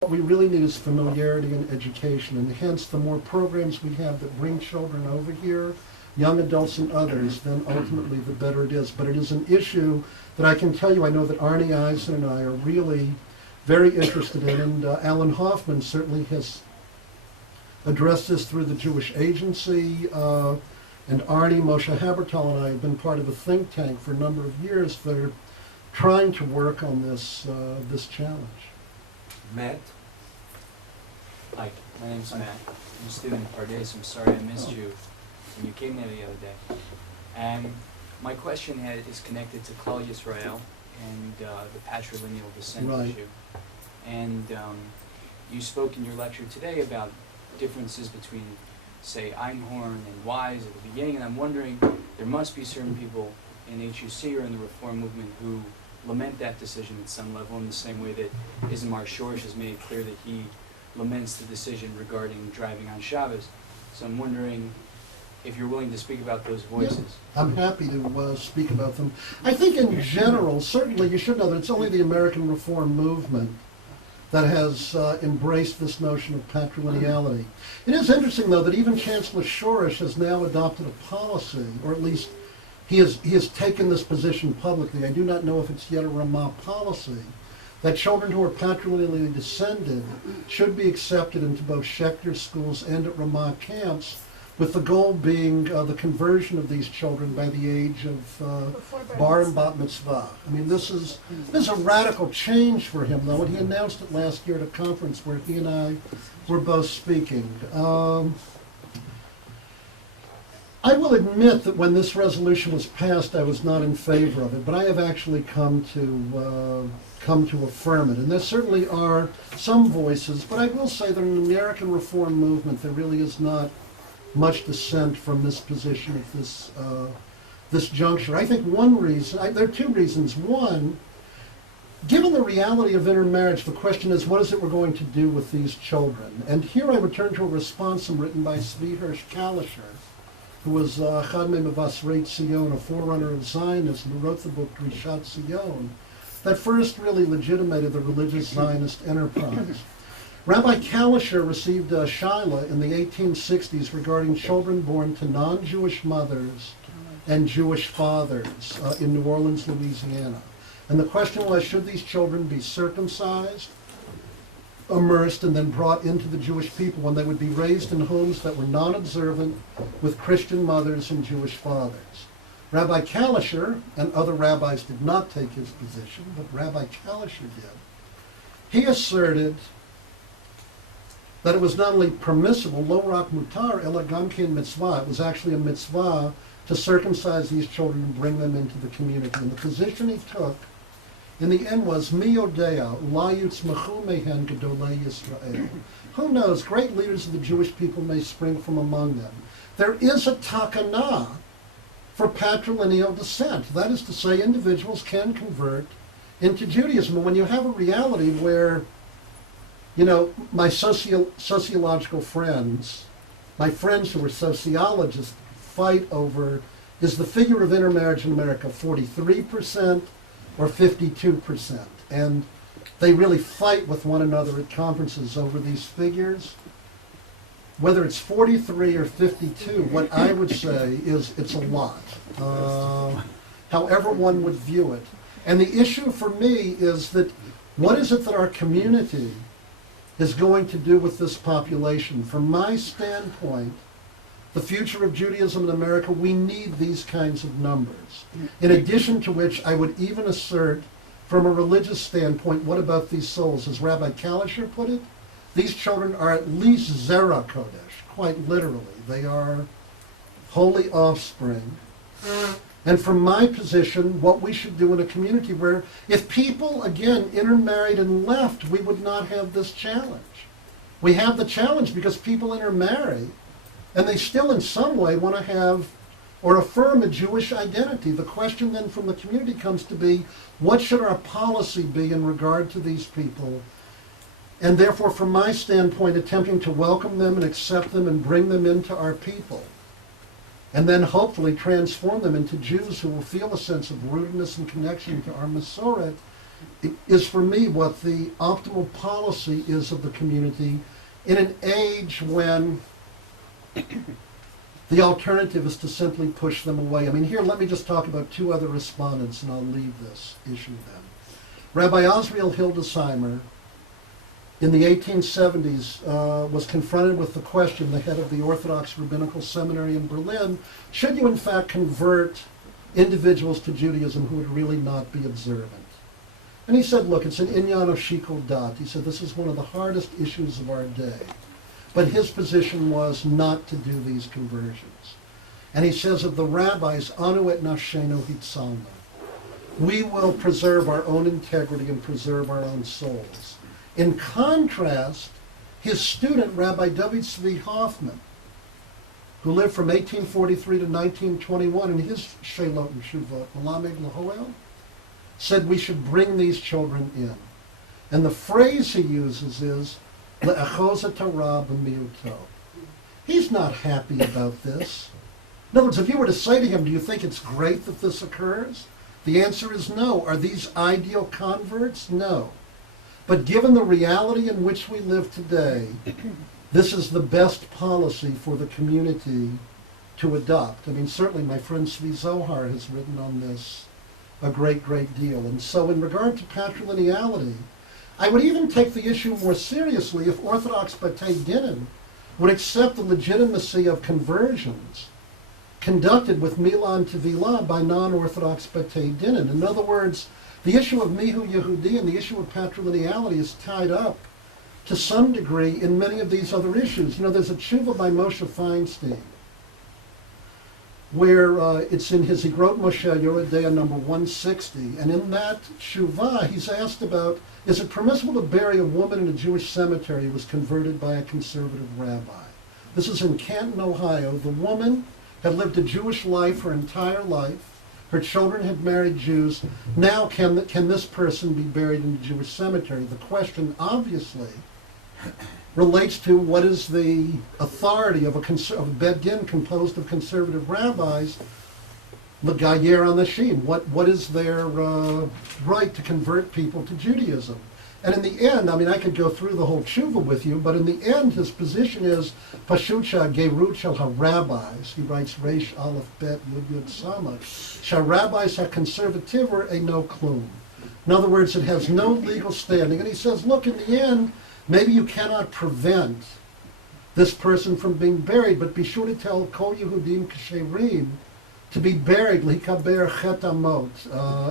What we really need is familiarity and education, and hence the more programs we have that bring children over here, young adults and others, then ultimately the better it is. But it is an issue that I can tell you, I know that Arnie Eisen and I are really very interested in, and Alan Hoffman certainly has addressed this through the Jewish Agency, and Arnie, Moshe Habertal, and I have been part of a think tank for a number of years that are trying to work on this challenge. Matt? Hi, my name's Matt. I'm a student at Pardes. I'm sorry I missed you when you came there the other day. And my question is connected to Klal Yisrael and the patrilineal descent issue. And you spoke in your lecture today about differences between, say, Einhorn and Wise at the beginning, and I'm wondering, there must be certain people in HUC or in the Reform movement who lament that decision at some level, in the same way that Ismar Shorsh has made clear that he laments the decision regarding driving on Shabbos. So I'm wondering if you're willing to speak about those voices. Yeah, I'm happy to speak about them. I think in general, certainly you should know that it's only the American Reform movement that has embraced this notion of patrilineality. It is interesting, though, that even Chancellor Shorsh has now adopted a policy, or at least he has taken this position publicly. I do not know if it's yet a Ramah policy, that children who are patrilineally descended should be accepted into both Schechter schools and at Ramah camps, with the goal being the conversion of these children by the age of bar and bat mitzvah. I mean, this is a radical change for him, though, and he announced it last year at a conference where he and I were both speaking. I will admit that when this resolution was passed, I was not in favor of it, but I have actually come to affirm it. And there certainly are some voices, but I will say that in the American Reform movement, there really is not much dissent from this position at this juncture. I think one reason, there are two reasons. One, given the reality of intermarriage, the question is, what is it we're going to do with these children? And here I would turn to a responsum written by Tzvi Hirsch Kalischer, who was Chad Mevasrei Tzion, a forerunner of Zionism, who wrote the book Drishat Tzion, that first really legitimated the religious Zionist enterprise. Rabbi Kalischer received a shaila in the 1860s regarding children born to non-Jewish mothers and Jewish fathers in New Orleans, Louisiana. And the question was, should these children be circumcised, immersed, and then brought into the Jewish people when they would be raised in homes that were non-observant with Christian mothers and Jewish fathers? Rabbi Kalischer and other rabbis did not take his position, but Rabbi Kalischer did. He asserted that it was not only permissible, lo rak mutar, ela gam kein mitzvah, it was actually a mitzvah to circumcise these children and bring them into the community. And the position he took in the end was, mi yodea, la yutzmachu mehen gedolei Yisrael. Who knows, great leaders of the Jewish people may spring from among them. There is a takana for patrilineal descent. That is to say, individuals can convert into Judaism. And when you have a reality where, you know, my sociological friends, my friends who are sociologists, fight over, is the figure of intermarriage in America 43% or 52%? And they really fight with one another at conferences over these figures. Whether it's 43 or 52, what I would say is it's a lot, however one would view it. And the issue for me is that what is it that our community is going to do with this population? From my standpoint, the future of Judaism in America, we need these kinds of numbers. In addition to which, I would even assert, from a religious standpoint, what about these souls? As Rabbi Kalischer put it, these children are at least Zera Kodesh, quite literally. They are holy offspring. And from my position, what we should do in a community where if people, again, intermarried and left, we would not have this challenge. We have the challenge because people intermarry, and they still in some way want to have or affirm a Jewish identity. The question then from the community comes to be, what should our policy be in regard to these people? And therefore, from my standpoint, attempting to welcome them and accept them and bring them into our people. And then hopefully transform them into Jews who will feel a sense of rootedness and connection to our Masoret is for me what the optimal policy is of the community in an age when the alternative is to simply push them away. I mean, here, let me just talk about two other respondents, and I'll leave this issue then. Rabbi Azriel Hildesheimer, in the 1870s, was confronted with the question, the head of the Orthodox Rabbinical Seminary in Berlin, should you in fact convert individuals to Judaism who would really not be observant? And he said, look, it's an inyan of shikul dat. He said, this is one of the hardest issues of our day. But his position was not to do these conversions. And he says of the rabbis, anu et nafshenu hitzalna. We will preserve our own integrity and preserve our own souls. In contrast, his student, Rabbi David Zvi Hoffman, who lived from 1843 to 1921, in his Shelot and Shuvot, Malamed Lahoel, said we should bring these children in. And the phrase he uses is, Le'achos Torah b'miuto. He's not happy about this. In other words, if you were to say to him, do you think it's great that this occurs? The answer is no. Are these ideal converts? No. But given the reality in which we live today, this is the best policy for the community to adopt. I mean, certainly my friend Zvi Zohar has written on this a great, great deal. And so in regard to patrilineality, I would even take the issue more seriously if Orthodox Batei Dinim would accept the legitimacy of conversions conducted with Milan Tevilah by non-Orthodox Batei Dinim. In other words, the issue of Mihu Yehudi and the issue of patrilineality is tied up to some degree in many of these other issues. You know, there's a tshuva by Moshe Feinstein where it's in his Igrot Moshe Yerodea number 160, and in that tshuva he's asked about, is it permissible to bury a woman in a Jewish cemetery who was converted by a conservative rabbi? This is in Canton, Ohio. The woman had lived a Jewish life her entire life. Her children had married Jews. Now can this person be buried in a Jewish cemetery? The question obviously relates to what is the authority of a Beit Din composed of conservative rabbis, L'gayer Anashim. What is their right to convert people to Judaism? And in the end, I mean, I could go through the whole tshuva with you, but in the end, his position is Pashut Gerut Shel HaRabbis. He writes Reish Aleph Bet Yud Yud Samach. Sharabbis HaConservativer Eino Klum. In other words, it has no legal standing. And he says, look, in the end, maybe you cannot prevent this person from being buried, but be sure to tell Kol Yehudim Kasherim to be buried, Likaber Chet Amot,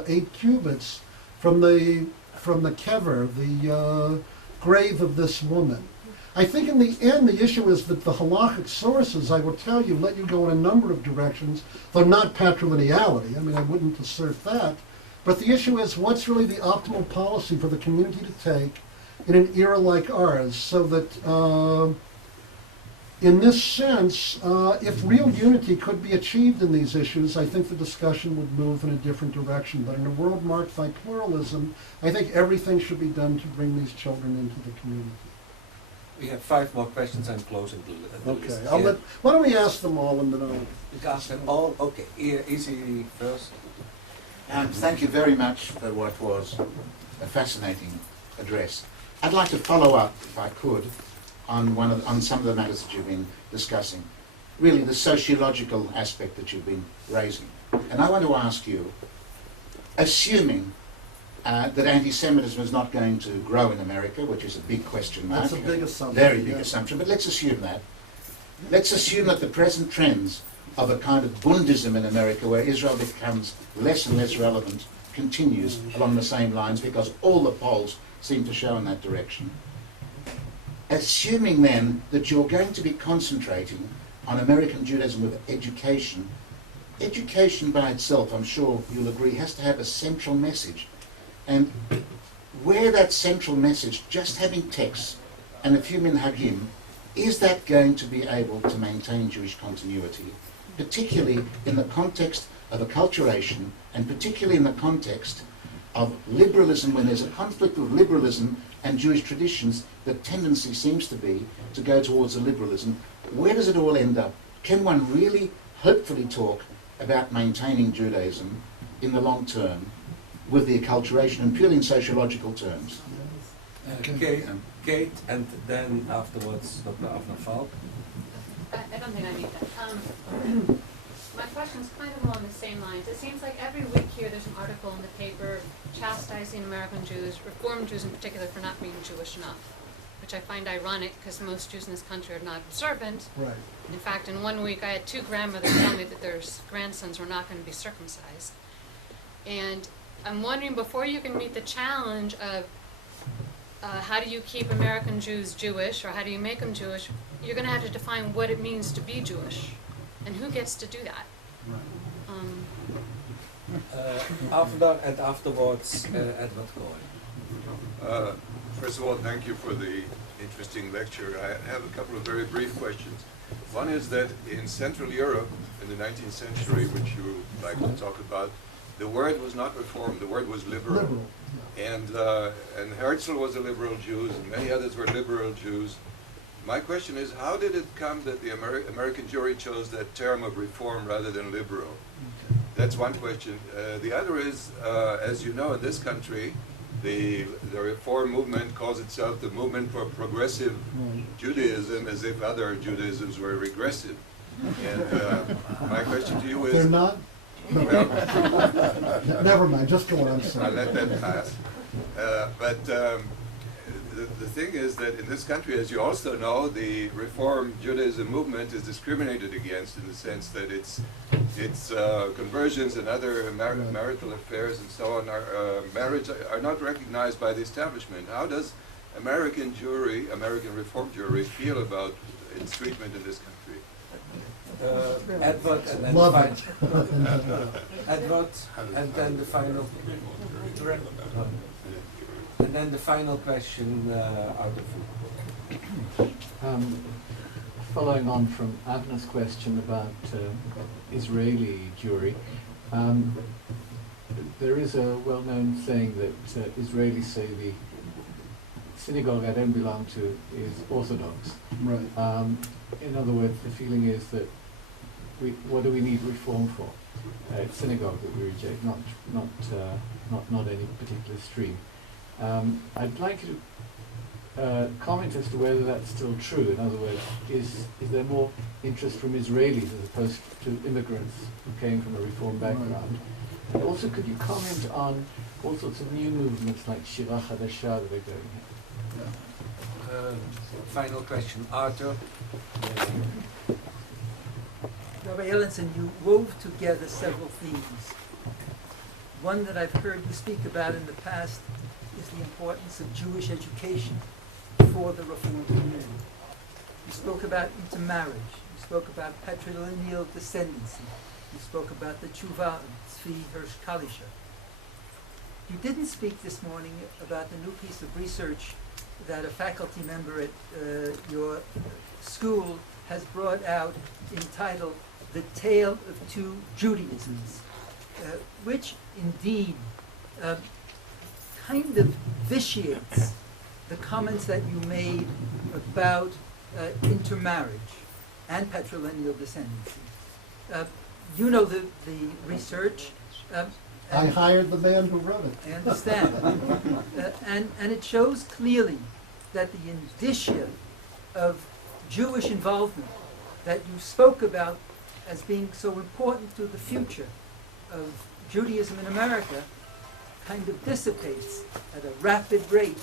8 cubits from the kever, the grave of this woman. I think in the end the issue is that the halakhic sources, I will tell you, let you go in a number of directions, though not patrilineality. I mean, I wouldn't assert that. But the issue is what's really the optimal policy for the community to take in an era like ours, so that in this sense, if real unity could be achieved in these issues, I think the discussion would move in a different direction. But in a world marked by pluralism, I think everything should be done to bring these children into the community. We have 5 more questions. I'm closing the list. Okay, why don't we ask them all and then I'll... You can ask them all. Okay, easy first. Thank you very much for what was a fascinating address. I'd like to follow up, if I could, on some of the matters that you've been discussing. Really, the sociological aspect that you've been raising. And I want to ask you, assuming that anti-Semitism is not going to grow in America, which is a big question mark. That's a big assumption. Very big assumption, but let's assume that. Let's assume that the present trends of a kind of Bundism in America, where Israel becomes less and less relevant, continues along the same lines, because all the polls seem to show in that direction. Assuming then that you're going to be concentrating on American Judaism with education, education by itself, I'm sure you'll agree, has to have a central message. And where that central message, just having texts and a few minhagim, is that going to be able to maintain Jewish continuity, particularly in the context of acculturation, and particularly in the context of liberalism, when there's a conflict of liberalism and Jewish traditions, the tendency seems to be to go towards a liberalism. Where does it all end up? Can one really hopefully talk about maintaining Judaism in the long term with the acculturation and purely in sociological terms. Okay. Kate, and then afterwards Dr. Avner-Falk. I don't think I need that. My question's kind of along the same lines. It seems like every week here there's an article in the paper chastising American Jews, Reform Jews in particular, for not being Jewish enough, which I find ironic because most Jews in this country are not observant. Right. In fact, in 1 week I had 2 grandmothers tell me that their grandsons were not going to be circumcised. And I'm wondering, before you can meet the challenge of how do you keep American Jews Jewish, or how do you make them Jewish, you're going to have to define what it means to be Jewish, and who gets to do that. Avner, and afterwards Edward Cohen. First of all, thank you for the interesting lecture. I have a couple of very brief questions. One is that in Central Europe in the 19th century, which you like to talk about, the word was not reform, the word was liberal. Liberal. And Herzl was a liberal Jew, and many others were liberal Jews. My question is, how did it come that the American Jewry chose that term of reform rather than liberal? That's one question. The other is, as you know, in this country, the reform movement calls itself the movement for progressive Judaism, as if other Judaisms were regressive. And my question to you is... They're not? Well, Never mind, just go on. I'll let that pass. But the thing is that in this country, as you also know, the Reform Judaism movement is discriminated against in the sense that its conversions and other marital affairs and so on, marriage, are not recognized by the establishment. How does American Jewry, American Reform Jewry, feel about its treatment in this country? Edward, and then Love Edward, and then the final. And then the final question out of Following on from Avner's question about Israeli Jewry, there is a well-known saying that Israelis say the synagogue I don't belong to is Orthodox. Right. In other words, the feeling is that what do we need reform for? It's synagogue that we reject, not any particular stream. I'd like you to comment as to whether that's still true. In other words, is there more interest from Israelis as opposed to immigrants who came from a reform background? And also, could you comment on all sorts of new movements like Shira Chadasha that are going here? final question, Arthur. Rabbi Ellenson, you wove together several themes. One that I've heard you speak about in the past is the importance of Jewish education for the Reform community. You spoke about intermarriage. You spoke about patrilineal descendancy. You spoke about the tshuva, tzvi hirsch kalisha. You didn't speak this morning about the new piece of research that a faculty member at your school has brought out, entitled The Tale of Two Judaisms, which indeed kind of vitiates the comments that you made about intermarriage and patrilineal descendancy. You know the research. I hired the man who wrote it. I understand. And it shows clearly that the indicia of Jewish involvement that you spoke about as being so important to the future of Judaism in America kind of dissipates at a rapid rate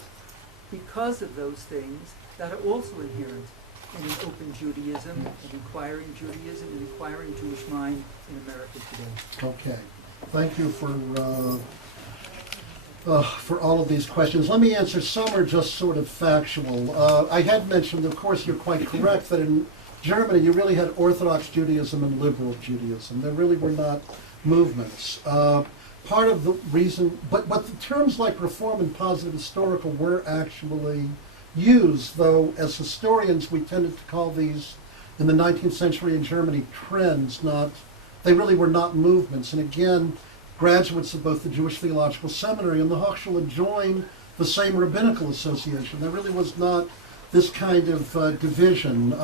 because of those things that are also inherent in an open Judaism, an inquiring Judaism, an inquiring Jewish mind in America today. Okay. Thank you for all of these questions. Let me answer. Some are just sort of factual. I had mentioned, of course, you're quite correct, that in Germany you really had Orthodox Judaism and liberal Judaism. There really were not movements. Part of the reason, but the terms like reform and positive historical were actually used, though as historians we tended to call these, in the 19th century in Germany, trends, they really were not movements. And again, graduates of both the Jewish Theological Seminary and the Hochschule joined the same rabbinical association. There really was not this kind of division.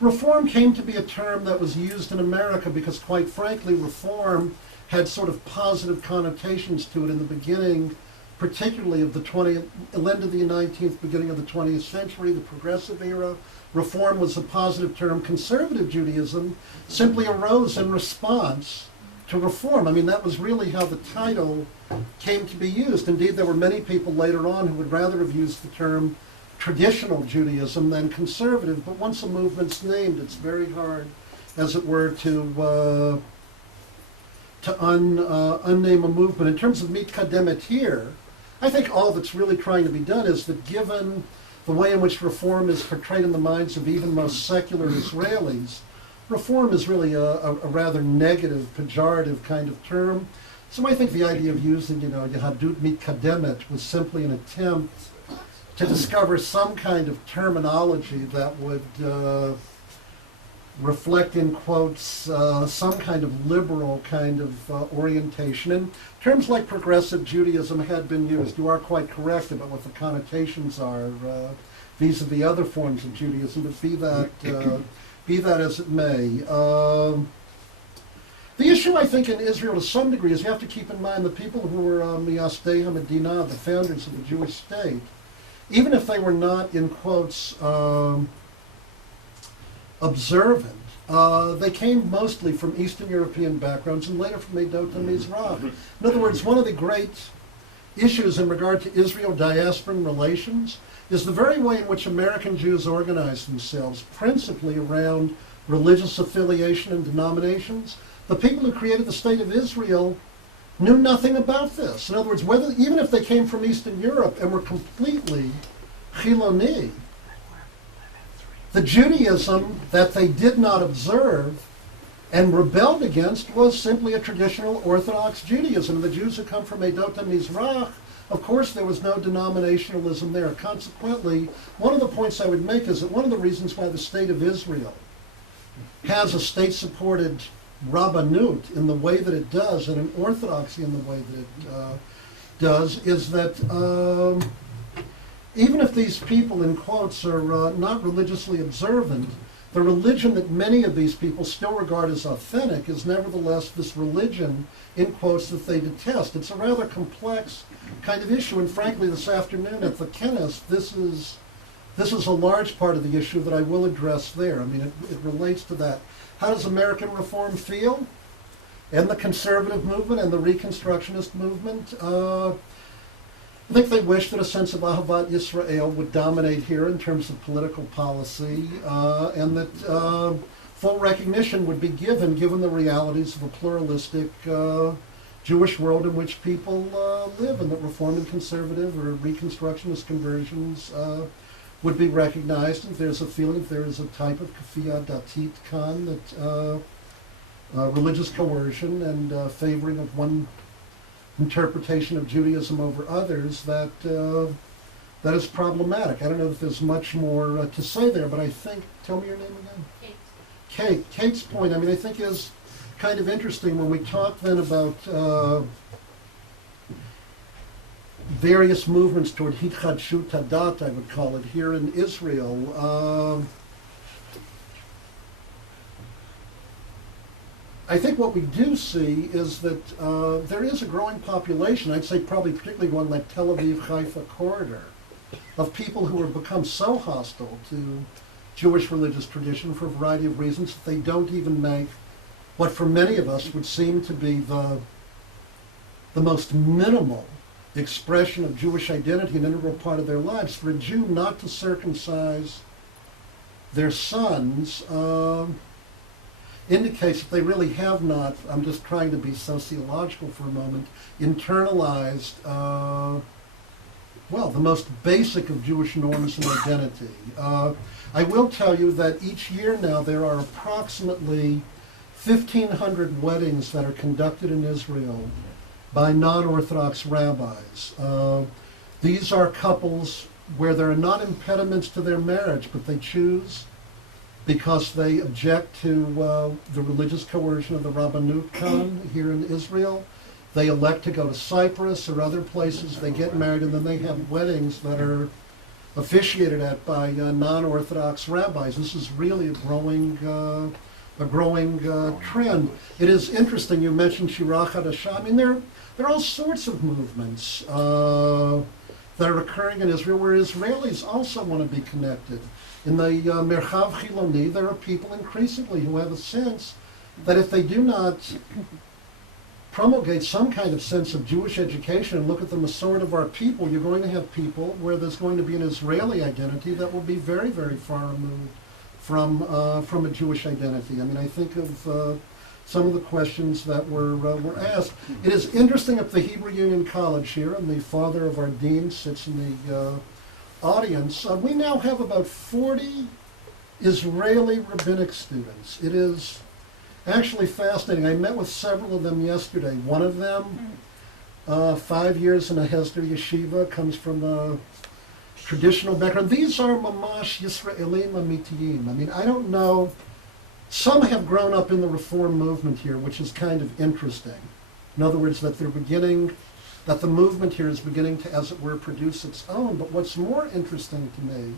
Reform came to be a term that was used in America because, quite frankly, reform had sort of positive connotations to it in the beginning, particularly of the end of the 19th, beginning of the 20th century, the progressive era. Reform was a positive term. Conservative Judaism simply arose in response to reform. I mean, that was really how the title came to be used. Indeed, there were many people later on who would rather have used the term traditional Judaism than conservative, but once a movement's named, it's very hard, as it were, to unname a movement. In terms of mitkademet here, I think all that's really trying to be done is that given the way in which reform is portrayed in the minds of even most secular Israelis, reform is really a rather negative, pejorative kind of term. So I think the idea of using, Yahadut mitkademet was simply an attempt to discover some kind of terminology that would reflect, in quotes, some kind of liberal kind of orientation. And terms like progressive Judaism had been used. You are quite correct about what the connotations are vis-a-vis other forms of Judaism, but be that as it may. The issue, I think, in Israel to some degree is you have to keep in mind the people who were Miyasdei HaMedina, the founders of the Jewish state, even if they were not, in quotes, observant, they came mostly from Eastern European backgrounds and later from Eidot HaMizrach. In other words, one of the great issues in regard to Israel-diasporan relations is the very way in which American Jews organize themselves, principally around religious affiliation and denominations. The people who created the State of Israel knew nothing about this. In other words, even if they came from Eastern Europe and were completely Chiloni, the Judaism that they did not observe and rebelled against was simply a traditional Orthodox Judaism. The Jews who come from Eidot HaMizrach, of course, there was no denominationalism there. Consequently, one of the points I would make is that one of the reasons why the State of Israel has a state-supported rabbanut in the way that it does, and an orthodoxy in the way that it does, is that even if these people, in quotes, are not religiously observant, the religion that many of these people still regard as authentic is nevertheless this religion, in quotes, that they detest. It's a rather complex kind of issue, and frankly, this afternoon at the Kenneth, this is a large part of the issue that I will address there. I mean, it relates to that. How does American reform feel? And the conservative movement and the Reconstructionist movement? I think they wish that a sense of Ahavat Yisrael would dominate here in terms of political policy, and that full recognition would be given the realities of a pluralistic Jewish world in which people live, and that Reform and conservative or Reconstructionist conversions would be recognized. And there's a feeling, there is a type of kafiyah datit kan, that religious coercion and favoring of one interpretation of Judaism over others, that that is problematic. I don't know if there's much more to say there, but I think, tell me your name again? Kate. Kate's point, I mean, I think is kind of interesting when we talk then about various movements toward Hitchadshut Hadat, I would call it, here in Israel. I think what we do see is that there is a growing population, I'd say probably particularly one like Tel Aviv-Haifa corridor, of people who have become so hostile to Jewish religious tradition for a variety of reasons that they don't even make what for many of us would seem to be the most minimal expression of Jewish identity, an integral part of their lives. For a Jew not to circumcise their sons indicates that they really have not, I'm just trying to be sociological for a moment, internalized, well, the most basic of Jewish norms and identity. I will tell you that each year now there are approximately 1,500 weddings that are conducted in Israel by non-Orthodox rabbis. These are couples where there are not impediments to their marriage, but they choose because they object to the religious coercion of the Rabbanut Khan here in Israel. They elect to go to Cyprus or other places, they get married, and then they have weddings that are officiated at by non-Orthodox rabbis. This is really a trend. It is interesting, you mentioned Shirah Hadashah. I mean, there are all sorts of movements that are occurring in Israel where Israelis also want to be connected. In the Merchav Chiloni, there are people increasingly who have a sense that if they do not promulgate some kind of sense of Jewish education and look at the Masorah of our people, you're going to have people where there's going to be an Israeli identity that will be very, very far removed from a Jewish identity. I mean, I think of some of the questions that were asked. It is interesting at the Hebrew Union College here, and the father of our dean sits in the audience. We now have about 40 Israeli rabbinic students. It is actually fascinating. I met with several of them yesterday. One of them, 5 years in a Hesder yeshiva, comes from a traditional background. These are mamash Yisraelim amitiyim. I mean, I don't know. Some have grown up in the Reform movement here, which is kind of interesting. In other words, that the movement here is beginning to, as it were, produce its own. But what's more interesting to me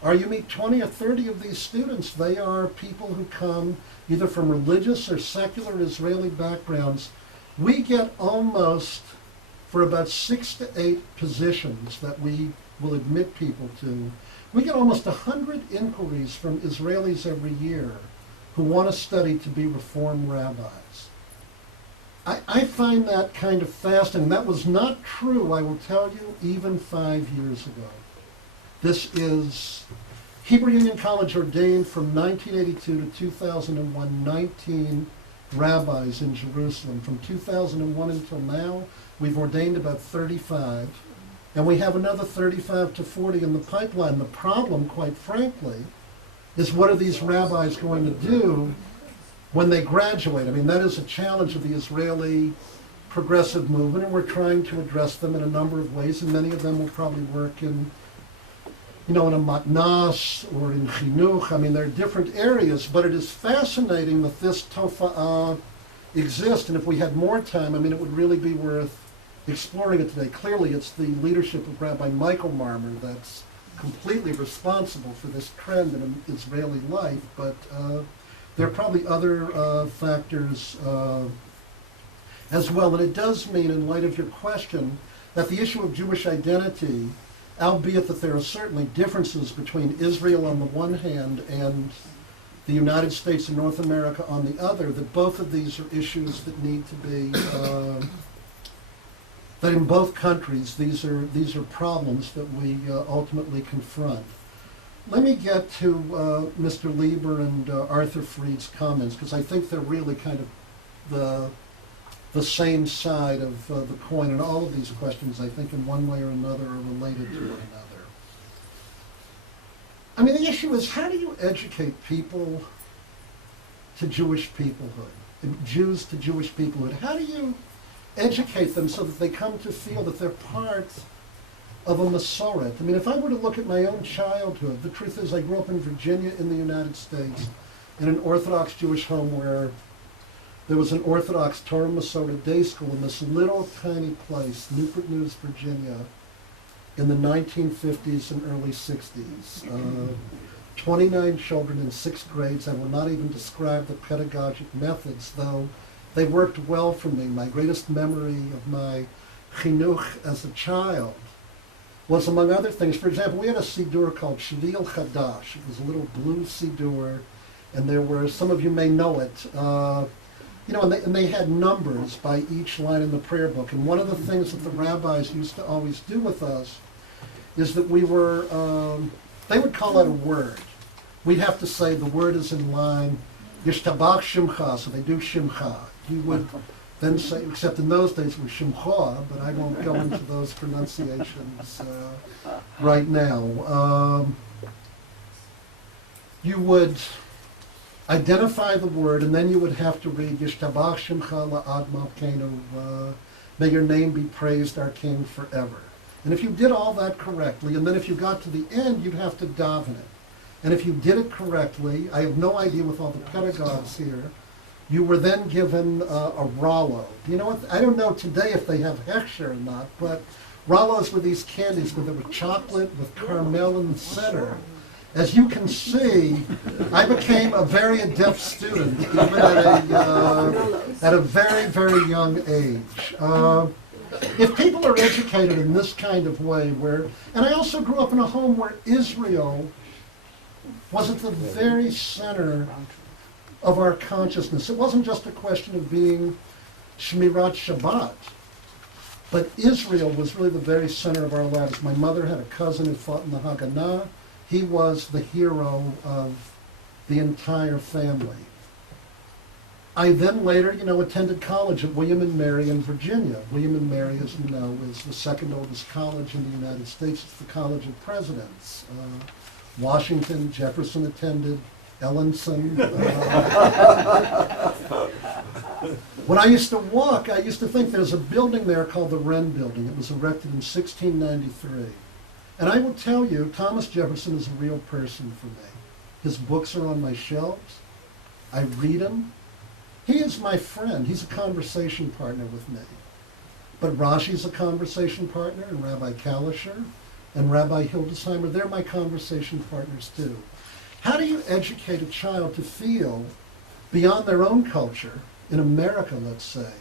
are you meet 20 or 30 of these students. They are people who come either from religious or secular Israeli backgrounds. We get almost, for about 6 to 8 positions that we will admit people to, we get almost 100 inquiries from Israelis every year who want to study to be Reform rabbis. I find that kind of fascinating. That was not true, I will tell you, even 5 years ago. This is Hebrew Union College ordained from 1982 to 2001, 19 rabbis in Jerusalem. From 2001 until now, we've ordained about 35, and we have another 35 to 40 in the pipeline. The problem, quite frankly, is what are these rabbis going to do when they graduate? I mean, that is a challenge of the Israeli progressive movement, and we're trying to address them in a number of ways, and many of them will probably work in a matnas or in chinuch. I mean, there are different areas, but it is fascinating that this tofa'ah exists, and if we had more time, I mean, it would really be worth exploring it today. Clearly, it's the leadership of Rabbi Michael Marmer that's completely responsible for this trend in Israeli life, but there are probably other factors as well. And it does mean, in light of your question, that the issue of Jewish identity, albeit that there are certainly differences between Israel on the one hand and the United States and North America on the other, that both of these are issues that need to be that in both countries, these are problems that we ultimately confront. Let me get to Mr. Lieber and Arthur Fried's comments, because I think they're really kind of the same side of the coin, and all of these questions, I think, in one way or another, are related to one another. I mean, the issue is, how do you educate people to Jewish peoplehood, Jews to Jewish peoplehood? How do you educate them so that they come to feel that they're part of a Masoret? I mean, if I were to look at my own childhood, the truth is I grew up in Virginia in the United States in an Orthodox Jewish home where there was an Orthodox Torah Masoret day school in this little tiny place, Newport News, Virginia, in the 1950s and early 60s. 29 children in 6 grades. I will not even describe the pedagogic methods, though they worked well for me. My greatest memory of my chinuch as a child was, among other things, for example, we had a siddur called Shvil Chadash. It was a little blue siddur, and there were, some of you may know it, and they had numbers by each line in the prayer book. And one of the things that the rabbis used to always do with us is that we were, they would call out a word. We'd have to say the word is in line, Yishtabach Shimcha, so they do Shimcha. He would then say, except in those days it was Shimcha, but I won't go into those pronunciations right now. You would identify the word, and then you would have to read Yishtabach Shimcha la'ad malkeinu, may your name be praised, our King, forever. And if you did all that correctly, and then if you got to the end, you'd have to daven it. And if you did it correctly, I have no idea with all the pedagogues here, you were then given a Rollo. You know what? I don't know today if they have Hechsher or not, but Rollos were these candies with chocolate, with caramel in the center. As you can see, I became a very adept student, even at a very, very young age. If people are educated in this kind of way, and I also grew up in a home where Israel was at the very center of our consciousness. It wasn't just a question of being Shmirat Shabbat, but Israel was really the very center of our lives. My mother had a cousin who fought in the Haganah. He was the hero of the entire family. I then later, attended college at William and Mary in Virginia. William and Mary, as you know, is the second oldest college in the United States. It's the College of Presidents. Washington, Jefferson attended, Ellenson. When I used to walk, I used to think there's a building there called the Wren Building. It was erected in 1693. And I will tell you, Thomas Jefferson is a real person for me. His books are on my shelves. I read them. He is my friend. He's a conversation partner with me. But Rashi's a conversation partner, and Rabbi Kalischer, and Rabbi Hildesheimer, they're my conversation partners too. How do you educate a child to feel beyond their own culture, in America, let's say,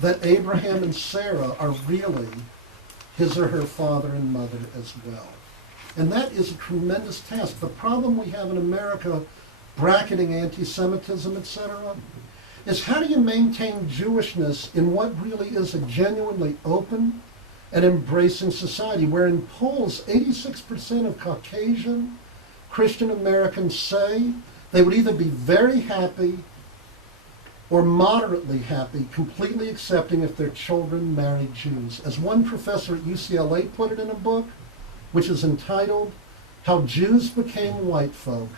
that Abraham and Sarah are really his or her father and mother as well? And that is a tremendous task. The problem we have in America, bracketing anti-Semitism, etc., is how do you maintain Jewishness in what really is a genuinely open and embracing society, where in polls 86% of Caucasian Christian Americans say they would either be very happy or moderately happy, completely accepting if their children married Jews. As one professor at UCLA put it in a book, which is entitled, How Jews Became White Folk,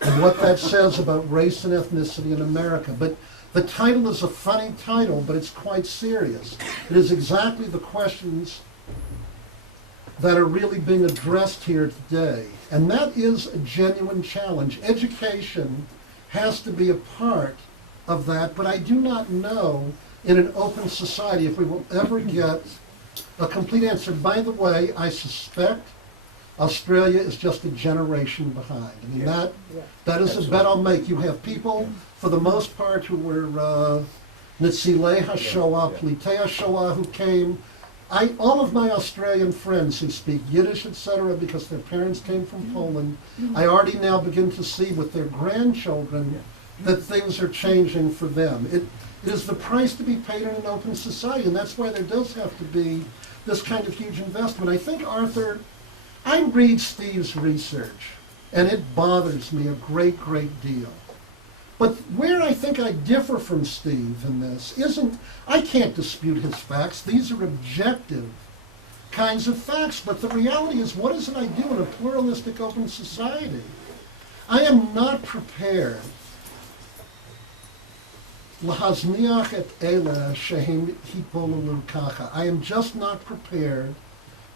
and what that says about race and ethnicity in America. But the title is a funny title, but it's quite serious. It is exactly the questions that are really being addressed here today. And that is a genuine challenge. Education has to be a part of that, but I do not know in an open society if we will ever get a complete answer. By the way, I suspect Australia is just a generation behind. I mean, that is a bet I'll make. You have people, for the most part, who were Nitzilei HaShoah, Plitei HaShoah, who came. All of my Australian friends who speak Yiddish, etc., because their parents came from Poland, I already now begin to see with their grandchildren that things are changing for them. It is the price to be paid in an open society, and that's why there does have to be this kind of huge investment. I think, Arthur, I read Steve's research, and it bothers me a great, great deal. But where I think I differ from Steve in this isn't, I can't dispute his facts. These are objective kinds of facts. But the reality is, what is it I do in a pluralistic, open society? I am not prepared lahazniach et ele shehem hipolulu kacha. I am just not prepared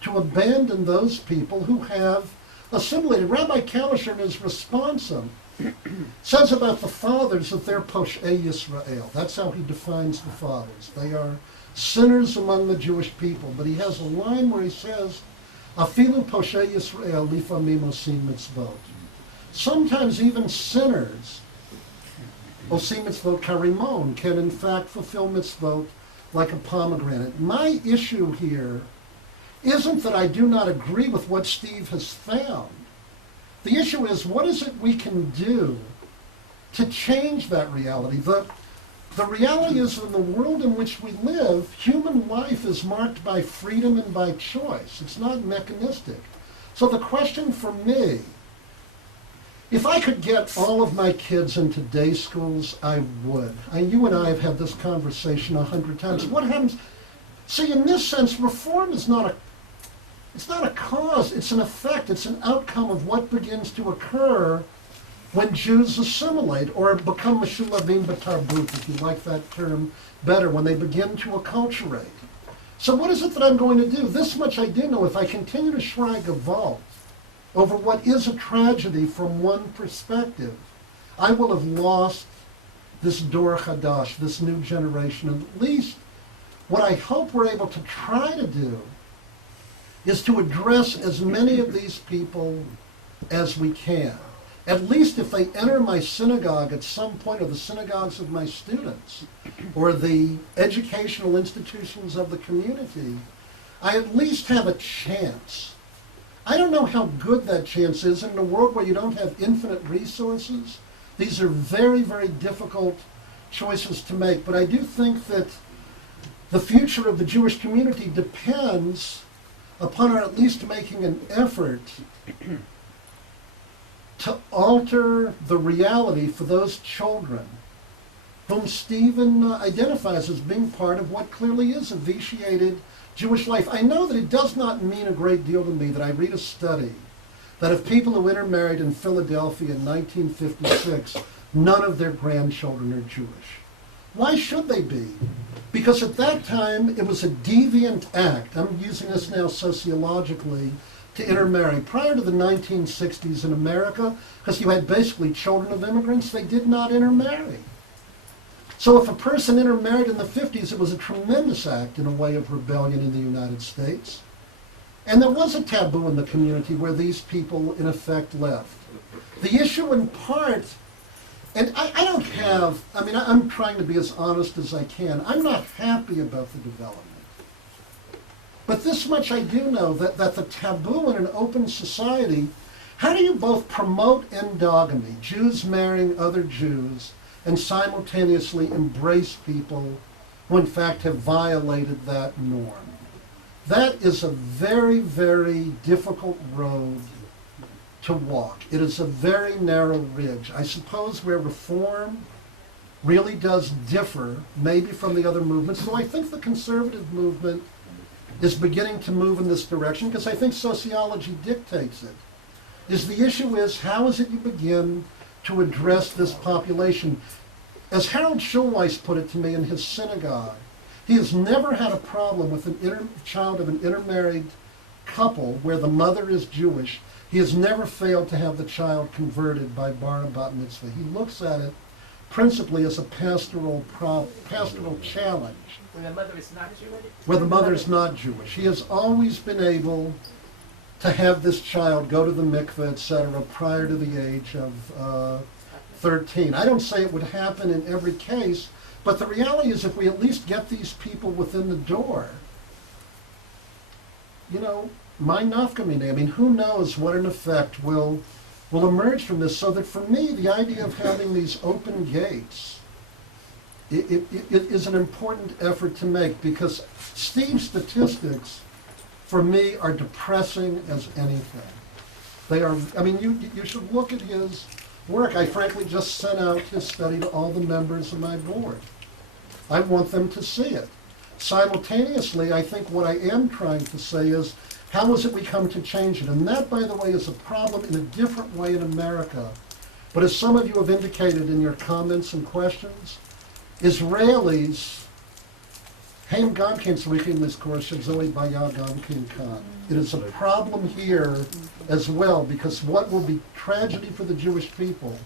to abandon those people who have assimilated. Rabbi Kalischer in his responsum says about the fathers that they're posh'ei Yisrael. That's how he defines the fathers. They are sinners among the Jewish people. But he has a line where he says, afilu posh'ei Yisrael lifamim osim mitzvot. Sometimes even sinners, osim mitzvot karimon, can in fact fulfill mitzvot like a pomegranate. My issue here isn't that I do not agree with what Steve has found. The issue is, what is it we can do to change that reality? The reality is, in the world in which we live, human life is marked by freedom and by choice. It's not mechanistic. So the question for me, if I could get all of my kids into day schools, I would. You and I have had this conversation 100 times. What happens? See, in this sense, reform is not a cause, it's an effect, it's an outcome of what begins to occur when Jews assimilate or become meshulavim b'tarbut, if you like that term better, when they begin to acculturate. So what is it that I'm going to do? This much I do know. If I continue to shrug gevalt over what is a tragedy from one perspective, I will have lost this Dor Chadash, this new generation. And at least what I hope we're able to try to do is to address as many of these people as we can. At least if they enter my synagogue at some point, or the synagogues of my students, or the educational institutions of the community, I at least have a chance. I don't know how good that chance is in a world where you don't have infinite resources. These are very, very difficult choices to make, but I do think that the future of the Jewish community depends upon our at least making an effort to alter the reality for those children whom Stephen identifies as being part of what clearly is a vitiated Jewish life. I know that it does not mean a great deal to me that I read a study that of people who intermarried in Philadelphia in 1956, none of their grandchildren are Jewish. Why should they be? Because at that time, it was a deviant act. I'm using this now sociologically, to intermarry. Prior to the 1960s in America, because you had basically children of immigrants, they did not intermarry. So if a person intermarried in the 50s, it was a tremendous act in a way of rebellion in the United States. And there was a taboo in the community where these people, in effect, left. The issue in part, and I don't have, I mean, I'm trying to be as honest as I can. I'm not happy about the development. But this much I do know, that the taboo in an open society, how do you both promote endogamy, Jews marrying other Jews, and simultaneously embrace people who in fact have violated that norm? That is a very, very difficult road to walk. It is a very narrow ridge. I suppose where reform really does differ, maybe from the other movements, so I think the conservative movement is beginning to move in this direction, because I think sociology dictates it, is the issue is how is it you begin to address this population? As Harold Schulweis put it to me in his synagogue, he has never had a problem with a child of an intermarried couple where the mother is Jewish. He has never failed to have the child converted by bar and bat mitzvah. He looks at it principally as a pastoral challenge. When the mother is not Jewish? Where the mother is not Jewish. He has always been able to have this child go to the mikveh, etc., prior to the age of 13. I don't say it would happen in every case, but the reality is if we at least get these people within the door, you know, my nafkamine, I mean, who knows what an effect will emerge from this, so that for me, the idea of having these open gates, it is an important effort to make, because Steve's statistics, for me, are depressing as anything. They are, I mean, you should look at his work. I frankly just sent out his study to all the members of my board. I want them to see it. Simultaneously, I think what I am trying to say is, how is it we come to change it? And that, by the way, is a problem in a different way in America. But as some of you have indicated in your comments and questions, Israelis, Haim Gamkin Tzrichim Lizkor Shezoe Baya Gamkin Khan. It is a problem here as well, because what will be tragedy for the Jewish people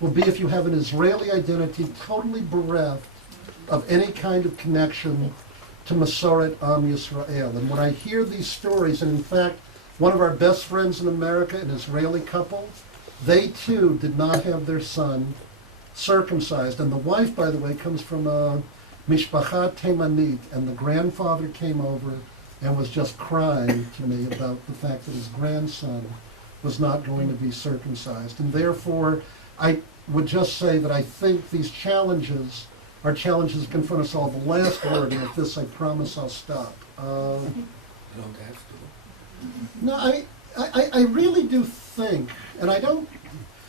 will be if you have an Israeli identity totally bereft of any kind of connection to Masoret Am Yisrael. And when I hear these stories, and in fact, one of our best friends in America, an Israeli couple, they too did not have their son circumcised. And the wife, by the way, comes from a mishpacha temanit, and the grandfather came over and was just crying to me about the fact that his grandson was not going to be circumcised. And therefore, I would just say that I think these challenges are challenges that confront us all. The last word, and with this I promise I'll stop. You don't have to. No, I really do think, and I don't,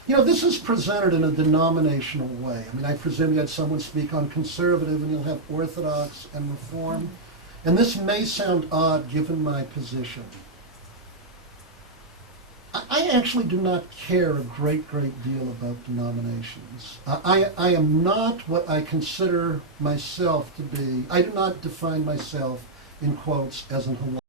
you know, this is presented in a denominational way. I mean, I presume you had someone speak on conservative, and you'll have Orthodox and Reform. And this may sound odd given my position. I actually do not care a great deal about denominations. I am not what I consider myself to be. I do not define myself, in quotes, as an halakhic.